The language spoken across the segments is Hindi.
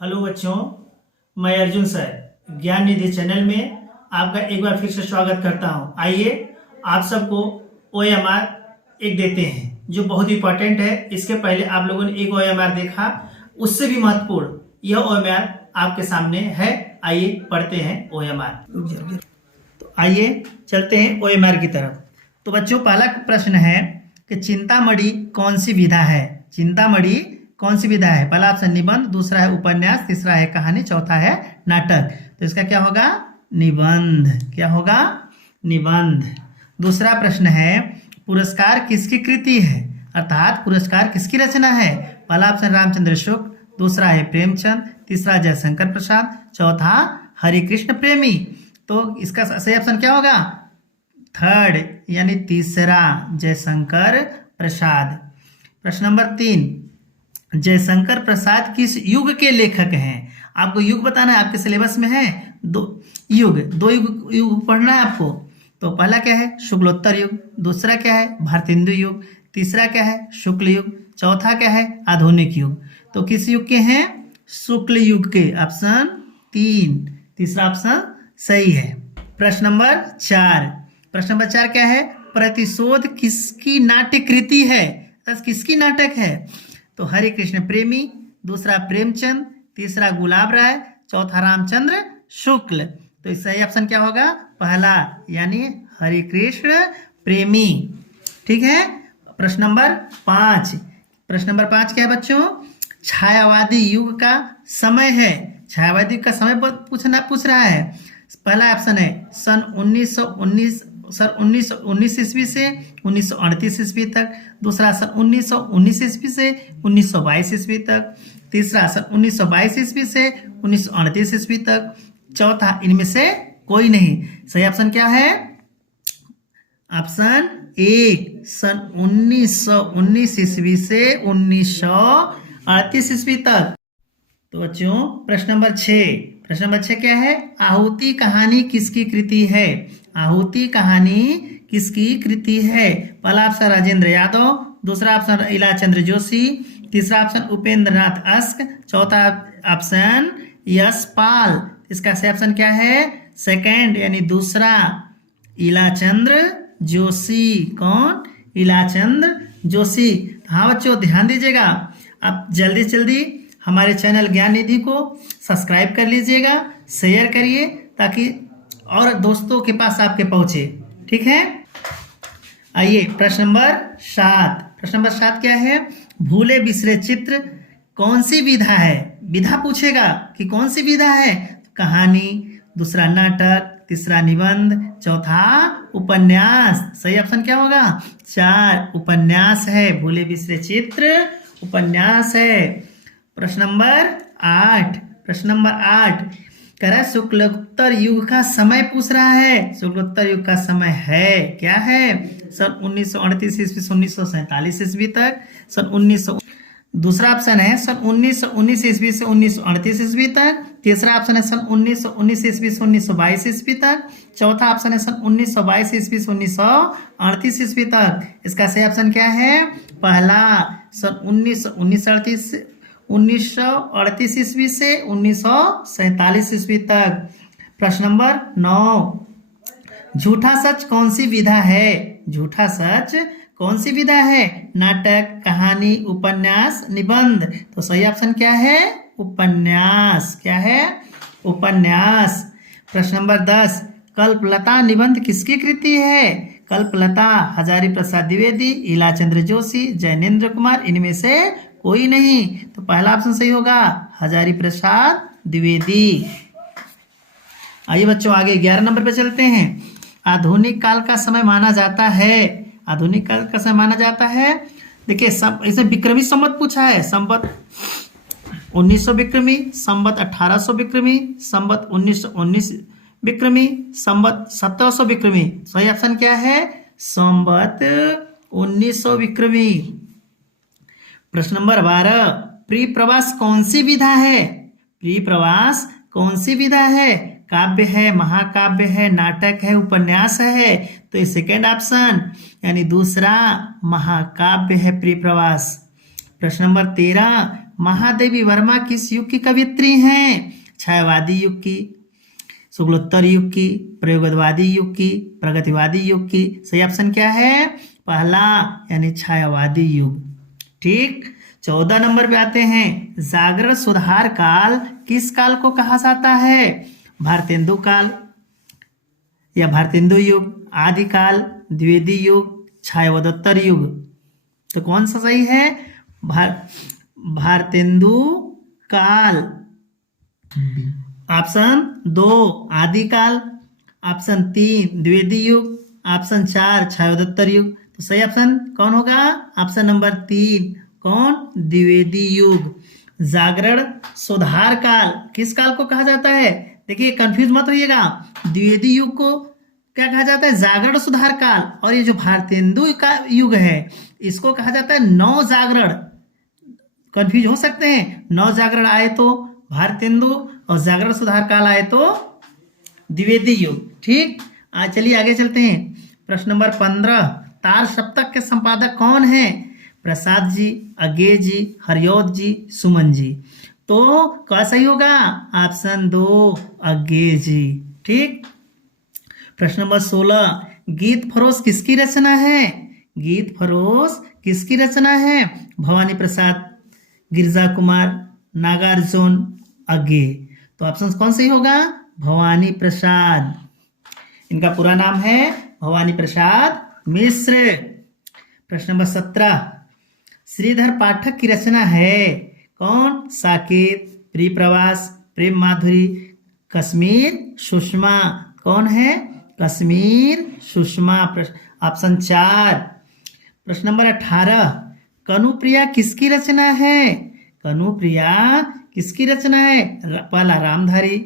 हेलो बच्चों, मैं अर्जुन सर ज्ञान निधि चैनल में आपका एक बार फिर से स्वागत करता हूं। आइए आप सबको OMR एक देते हैं जो बहुत इंपॉर्टेंट है। इसके पहले आप लोगों ने एक OMR देखा, उससे भी महत्वपूर्ण यह OMR आपके सामने है। आइए पढ़ते हैं OMR। तो आइए चलते हैं OMR की तरफ। तो बच्चों, पहला प्रश्न है कि चिंतामणि कौन सी विधा है। चिंतामणि कौन सी विधा है? पहला ऑप्शन निबंध, दूसरा है उपन्यास, तीसरा है कहानी, चौथा है नाटक। तो इसका क्या होगा? निबंध। क्या होगा? निबंध। दूसरा प्रश्न है पुरस्कार किसकी कृति है, अर्थात पुरस्कार किसकी रचना है? पहला ऑप्शन रामचंद्र शुक्ल, दूसरा है प्रेमचंद, तीसरा जयशंकर प्रसाद, चौथा हरिकृष्ण प्रेमी। तो इसका सही ऑप्शन क्या होगा? थर्ड यानी तीसरा, जयशंकर प्रसाद। प्रश्न नंबर 3, जयशंकर प्रसाद किस युग के लेखक हैं? आपको युग बताना है, आपके सिलेबस में है दो युग पढ़ना है आपको। तो पहला क्या है? शुक्लोत्तर युग, दूसरा क्या है? भारतेंदु युग, तीसरा क्या है? शुक्ल युग, चौथा क्या है? आधुनिक युग। तो किस युग के हैं? शुक्ल युग के। ऑप्शन 3, तीसरा ऑप्शन सही है। प्रश्न नंबर 4 क्या है? प्रतिशोध किसकी नाट्य कृति है? किसकी नाटक है? तो हरिकृष्ण प्रेमी, दूसरा प्रेमचंद, तीसरा गुलाब राय, चौथा रामचंद्र शुक्ल। तो इस सही ऑप्शन क्या होगा? पहला यानी हरिकृष्ण प्रेमी। ठीक है। प्रश्न नंबर 5 क्या है बच्चों? छायावादी युग का समय है। छायावादी युग का समय पूछ रहा है। पहला ऑप्शन है सन 1919 ईस्वी से 1938 ईस्वी तक, दूसरा सन 1919 ईस्वी से 1922 ईस्वी तक, तीसरा सन 1922 ईस्वी से 1938 ईस्वी तक, चौथा इनमें से कोई नहीं। सही ऑप्शन क्या है? ऑप्शन 1 सन 1919 ईस्वी से 1938 ईस्वी तक। तो बच्चों प्रश्न नंबर 6 क्या है? आहुति कहानी किसकी कृति है? आहुति कहानी किसकी कृति है? पहला ऑप्शन राजेंद्र यादव, दूसरा ऑप्शन इलाचंद्र जोशी, तीसरा ऑप्शन उपेंद्र नाथ अस्क, चौथा ऑप्शन यशपाल। इसका सही ऑप्शन क्या है? सेकंड यानी दूसरा, इलाचंद्र जोशी। कौन? इलाचंद्र जोशी। हाँ बच्चों ध्यान दीजिएगा, आप जल्दी से जल्दी हमारे चैनल ज्ञान निधि को सब्सक्राइब कर लीजिएगा, शेयर करिए ताकि और दोस्तों के पास आपके पहुंचे। ठीक है। आइए प्रश्न नंबर 7 क्या है? भूले बिसरे चित्र कौन सी विधा है? विधा पूछेगा कि कौन सी विधा है। कहानी, दूसरा नाटक, तीसरा निबंध, चौथा उपन्यास। सही ऑप्शन क्या होगा? 4 उपन्यास है। भूले बिसरे चित्र उपन्यास है। प्रश्न नंबर 8 कह रहा है शुक्लोत्तर युग का समय पूछ रहा है। शुक्लोत्तर युग का समय है क्या है? सन 1938 ईस्वी से 1947 ईस्वी तक, दूसरा ऑप्शन है सन 1919 ईस्वी से 1938 ईस्वी तक, तीसरा ऑप्शन है सन 1919 ईस्वी से 1922 ईस्वी तक, चौथा ऑप्शन है सन 1922 ईस्वी से 1938 ईस्वी तक। इसका सही ऑप्शन क्या है? पहला सन 1938 ईस्वी से 1947 ईस्वी तक। प्रश्न नंबर 9, झूठा सच कौन सी विधा है? झूठा सच कौन सी विधा है? नाटक, कहानी, उपन्यास, निबंध। तो सही ऑप्शन क्या है? उपन्यास। क्या है? उपन्यास। प्रश्न नंबर 10, कल्पलता निबंध किसकी कृति है? कल्पलता हजारी प्रसाद द्विवेदी, इलाचंद्र जोशी, जैनेन्द्र कुमार, इनमें से कोई नहीं। तो पहला ऑप्शन सही होगा, हजारी प्रसाद द्विवेदी। आइए बच्चों आगे 11 नंबर पे चलते हैं। आधुनिक काल का समय माना जाता है। आधुनिक काल का समय माना जाता है। देखिए इसे विक्रमी संवत पूछा है। संवत 1900 विक्रमी, संवत 1800 विक्रमी, संवत 1919 विक्रमी, संवत 1700 विक्रमी। सही ऑप्शन क्या है? संवत 1900 विक्रमी। प्रश्न नंबर 12, प्रिप्रवास कौन सी विधा है? प्रिप्रवास कौन सी विधा है? काव्य है, महाकाव्य है, नाटक है, उपन्यास है। तो ये सेकेंड ऑप्शन यानी दूसरा महाकाव्य है प्रिप्रवास। प्रश्न नंबर 13, महादेवी वर्मा किस युग की कवियत्री हैं? छायावादी युग की, शुक्लोत्तर युग की, प्रयोगवादी युग की, प्रगतिवादी युग की। सही ऑप्शन क्या है? पहला यानी छायावादी युग। ठीक। 14 नंबर पे आते हैं। जागरण सुधार काल किस काल को कहा जाता है? भारतेंदु काल या भारतेंदु युग, आदिकाल, द्विवेदी युग, छायावदोत्तर युग। तो कौन सा सही है? भारतेंदु काल। ऑप्शन 2 आदिकाल, ऑप्शन 3 द्विवेदी युग, ऑप्शन 4 छायावदोत्तर युग। तो सही ऑप्शन कौन होगा? Option number 3। कौन? द्विवेदी युग। जागरण सुधार काल किस काल को कहा जाता है? देखिए कंफ्यूज मत होइएगा, द्विवेदी युग को क्या कहा जाता है? जागरण सुधार काल। और ये जो भारतेंदु का युग है इसको कहा जाता है नव जागरण। कंफ्यूज हो सकते हैं, नव जागरण आए तो भारतेंदु और जागरण सुधार काल आए तो द्विवेदी युग। ठीक। आज चलिए आगे चलते हैं। प्रश्न नंबर 15। तार सप्तक के संपादक कौन है? प्रसाद जी, अज्ञे जी, हरिऔध जी, सुमन जी। तो क्या सही होगा? ऑप्शन 2 अज्ञे जी। ठीक। प्रश्न नंबर 16। गीत फरोश किसकी रचना है? गीत फरोश किसकी रचना है? भवानी प्रसाद, गिरजा कुमार, नागार्जुन, अज्ञे। तो ऑप्शन कौन सही होगा? भवानी प्रसाद। इनका पूरा नाम है भवानी प्रसाद मिश्र। प्रश्न नंबर 17। श्रीधर पाठक की रचना है? कौन? साकेत, प्रिय प्रवास, प्रेम माधुरी, कश्मीर सुषमा। कौन है? कश्मीर सुषमा। ऑप्शन 4। प्रश्न नंबर 18। कनुप्रिया किसकी रचना है? कनुप्रिया किसकी रचना है? पहला रामधारी,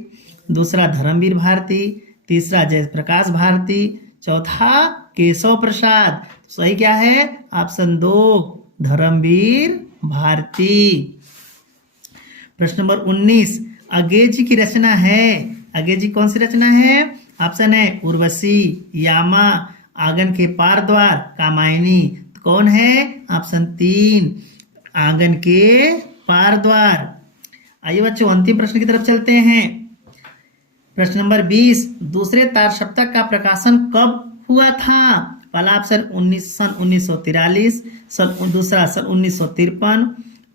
दूसरा धर्मवीर भारती, तीसरा जयप्रकाश भारती, चौथा केशव प्रसाद। सही क्या है? ऑप्शन 2 धर्मवीर भारती। प्रश्न नंबर 19। अज्ञे जी की रचना है? अज्ञे जी कौन सी रचना है? ऑप्शन है उर्वशी, यामा, आंगन के पार द्वार, कामायनी। तो कौन है? ऑप्शन 3 आंगन के पार द्वार। आइए बच्चों अंतिम प्रश्न की तरफ चलते हैं। प्रश्न नंबर 20। दूसरे तार सप्तक का प्रकाशन कब हुआ था? पहला ऑप्शन 1943, दूसरा सन 1953,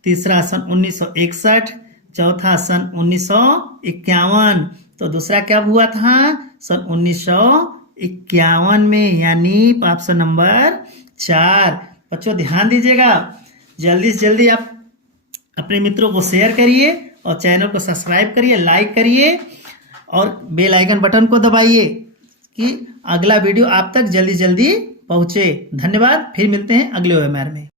तीसरा सन 1961, चौथा सन 1951। तो दूसरा कब हुआ था? सन 1951 में, यानी ऑप्शन नंबर 4। बच्चों ध्यान दीजिएगा, जल्दी से जल्दी आप अपने मित्रों को शेयर करिए और चैनल को सब्सक्राइब करिए, लाइक करिए और बेल आइकन बटन को दबाइए कि अगला वीडियो आप तक जल्दी जल्दी पहुँचे। धन्यवाद। फिर मिलते हैं अगले वेबिनार में।